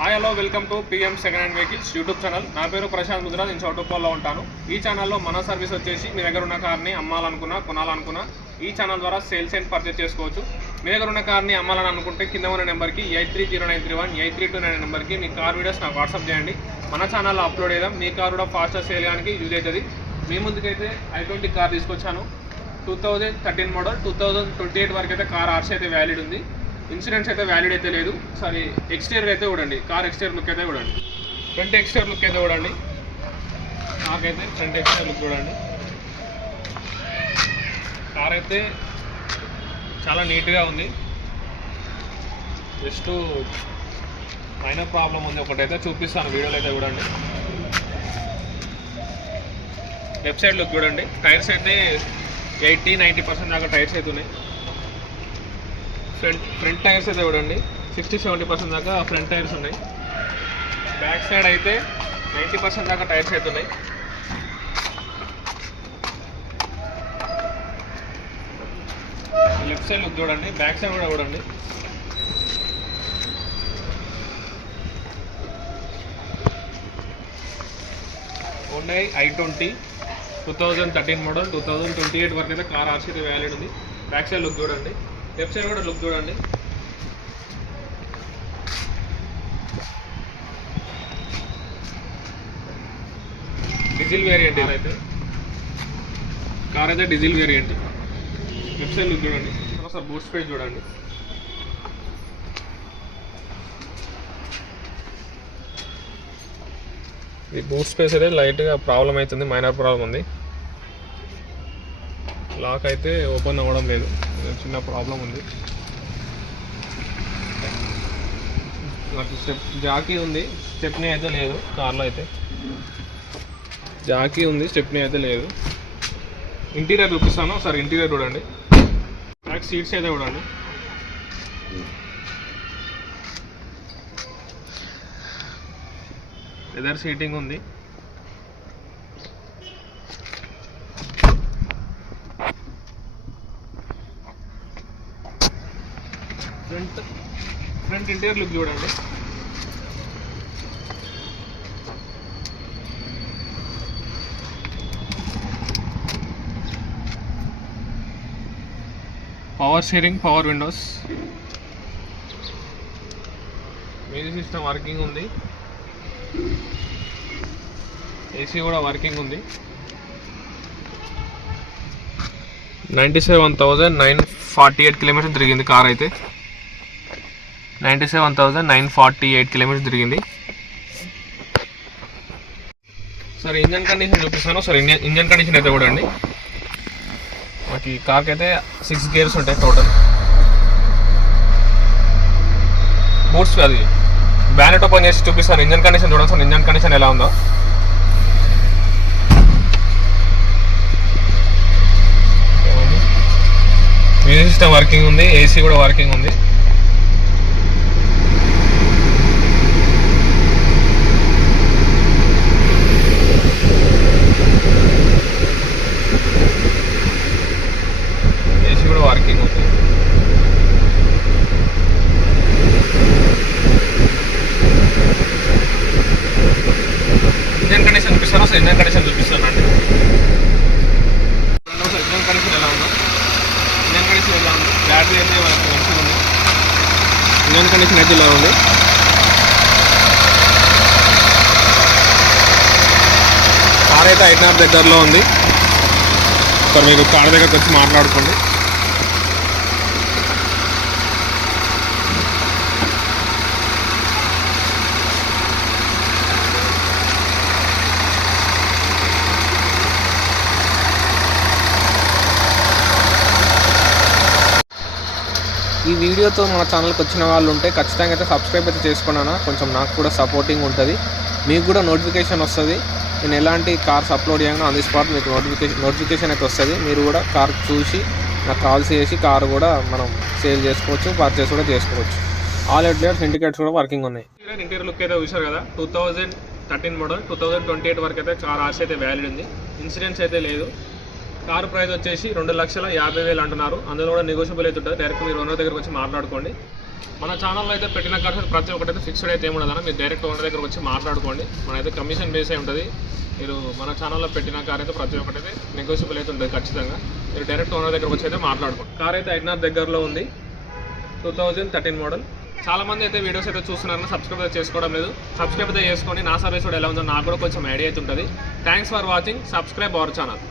Hi hello welcome to PM second hand vehicles YouTube channel. నా పేరు ప్రశాంత్ ముద్రా, నేను చౌటుప్పల్లో ఉంటాను. ఈ ఛానల్లో మన సర్వీస్ వచ్చేసి మీ దగ్గర ఉన్న కార్ని అమ్మాలనుకున్నా కొనాలనుకున్నా ఈ ఛానల్ ద్వారా సేల్స్ అండ్ పర్చేస్ చేసుకోవచ్చు. మీ దగ్గర ఉన్న కార్ని అమ్మాలని అనుకుంటే కింద ఉన్న నెంబర్కి 830931 8329 నెంబర్కి మీ కార్ వీడియోస్ నాకు వాట్సాప్ చేయండి. మన ఛానల్లో అప్లోడ్ చేద్దాం. మీ కార్ కూడా ఫాస్ట్గా సేల్ చేయడానికి యూజ్ అవుతుంది. మీ ముందుకైతే i20 కార్ తీసుకొచ్చాను. 2013 మోడల్ 2028 వరకు అయితే కార్ ఆర్సీ అయితే వ్యాలిడ్ ఉంది. ఇన్సూరెన్స్ అయితే వ్యాలిడ్ అయితే లేదు. సారీ, ఎక్స్టీరియర్ అయితే చూడండి, కార్ ఎక్స్టీరియర్ లుక్ అయితే చూడండి, ఫ్రంట్ ఎక్స్టీరియర్ లుక్ అయితే చూడండి. నాకైతే ఫ్రంట్ ఎక్స్టీరియర్ లుక్ చూడండి. కార్ అయితే చాలా నీట్గా ఉంది. జస్ట్ మైనర్ ప్రాబ్లం ఉంది, ఒకటైతే చూపిస్తాను వీడియోలో అయితే చూడండి. లెఫ్ట్ సైడ్ లుక్ చూడండి. టైర్స్ అయితే 80-90% దాకా టైర్స్ అయితే ఉన్నాయి. ఫ్రంట్ టైర్స్ అయితే చూడండి 60-70% దాకా ఫ్రంట్ టైర్స్ ఉన్నాయి. బ్యాక్ సైడ్ అయితే 90% దాకా టైర్స్ అయితే ఉన్నాయి. లెఫ్ట్ సైడ్ లుక్ చూడండి, బ్యాక్ సైడ్ కూడా చూడండి. హుండై i20 2013 మోడల్ 2028 వరకు అయితే కార్ ఆర్సీ అయితే వ్యాలిడ్ ఉంది. బ్యాక్ సైడ్ లుక్ చూడండి, లెఫ్ట్ సైడ్ కూడా లుక్ చూడండి. డీజిల్ వేరియంట్ ఇదైతే, కార్ అయితే diesel variant. Left side look చూడండి, ఒకసారి బూట్ స్పేస్ చూడండి. ఈ బూట్ స్పేస్ అయితే లైట్గా ప్రాబ్లం అవుతుంది, మైనర్ ప్రాబ్లం ఉంది. లాక్ అయితే ఓపెన్ అవ్వడం లేదు, చిన్న ప్రాబ్లం ఉంది. జాకీ ఉంది, స్టెప్నీ అయితే లేదు. కార్లో అయితే జాకీ ఉంది, స్టెప్నీ అయితే లేదు. ఇంటీరియర్ చూపిస్తాను, ఒకసారి ఇంటీరియర్ చూడండి. బ్యాక్ సీట్స్ అయితే చూడండి. లెదర్ సీటింగ్ ఉంది. ఫ్రంట్ ఇంటీరియర్ లుక్ చూడండి. Power steering, power Windows, music system working ఉంది. ఏసీ కూడా వర్కింగ్ ఉంది. 97,948 కిలోమీటర్స్ తిరిగింది కార్ అయితే. 97,948 కిలోమీటర్స్ తిరిగింది. సరే ఇంజన్ కండిషన్ చూపిస్తాను. సరే ఇంజన్ కండిషన్ అయితే చూడండి. మనకి కార్కి అయితే 6 గేర్స్ ఉంటాయి టోటల్. బూట్స్ అది బ్యానెట్ ఓపెన్ చేసి చూపిస్తాను. ఇంజన్ కండిషన్ చూడండి సార్, ఇంజన్ కండిషన్ ఎలా ఉందో. మ్యూజిక్ సిస్టమ్ వర్కింగ్ ఉంది, ఏసీ కూడా వర్కింగ్ ఉంది. ఏసీ కూడా వర్కింగ్ ఉంది. ఇంజన్ కండిషన్ చూపిస్తాను సార్, ఇంజన్ కండిషన్ చూపిస్తాను అండి. ఇంజన్ కండిషన్ ఎలా ఉందో, ఇంజన్ కండిషన్ ఎలా ఉంది. బ్యాటరీ అయితే మంచిగా ఉంది. ఇంజన్ కండిషన్ అయితే ఇలా ఉంది. కార్ అయితే ఐటనార్ దగ్గరలో ఉంది. సార్ మీరు కార్ దగ్గరకు వచ్చి మాట్లాడుకోండి. ఈ వీడియోతో మన ఛానల్కి వచ్చిన వాళ్ళు ఉంటే ఖచ్చితంగా అయితే సబ్స్క్రైబ్ అయితే చేసుకున్నాను. కొంచెం నాకు కూడా సపోర్టింగ్ ఉంటుంది, మీకు కూడా నోటిఫికేషన్ వస్తుంది. నేను ఎలాంటి కార్స్ అప్లోడ్ చేయగానే ఆన్ ది స్పాట్ మీకు నోటిఫికేషన్ అయితే వస్తుంది. మీరు కూడా కార్ చూసి నాకు కాల్స్ చేసి కార్ కూడా మనం సేల్ చేసుకోవచ్చు, పర్చేస్ కూడా చేసుకోవచ్చు. ఆల్ అవుట్లెట్స్ ఇండికేటర్స్ కూడా వర్కింగ్ ఉన్నాయి. ఇంటీరియర్ లుక్ అయితే చూసారు కదా. 2013 మోడల్ 2028 వరకు అయితే కార్ ఆర్సీ అయితే వ్యాలిడ్ ఉంది. ఇన్సూరెన్స్ అయితే లేదు. కార్ ప్రైస్ వచ్చేసి 2,50,50,000 అంటున్నారు. అందులో కూడా నెగోషియబుల్ అయితే ఉంటుంది. డైరెక్ట్ మీరు ఓనర్ దగ్గరకు వచ్చి మాట్లాడుకోండి. మన ఛానల్లో అయితే పెట్టిన కార్స్ ప్రతి ఒక్కటి అయితే ఫిక్స్డ్ అయితే ఏముండదన్న, మీరు డైరెక్ట్ ఓనర్ దగ్గరకు వచ్చి మాట్లాడుకోండి. మనైతే కమిషన్ బేస్ అయి ఉంటుంది. మీరు మన ఛానల్లో పెట్టిన కార్ అయితే ప్రతి ఒక్కటి అయితే నెగోషియబుల్ అయితే ఉంటుంది ఖచ్చితంగా. మీరు డైరెక్ట్ ఓనర్ దగ్గరకు వచ్చి అయితే మాట్లాడుకోండి. కార్ అయితే ఐడ్నార్ దగ్గరలో ఉంది, 2013 మోడల్. చాలామంది అయితే వీడియోస్ అయితే చూస్తున్నారని సబ్స్క్రైబ్ అయితే చేసుకోవడం లేదు. సబ్స్క్రైబ్ అయితే చేసుకొని నా సర్వీస్ కూడా ఎలా ఉందో నాకు కూడా కొంచెం ఐడియా అయితే ఉంటుంది. Thanks for watching. Subscribe our channel.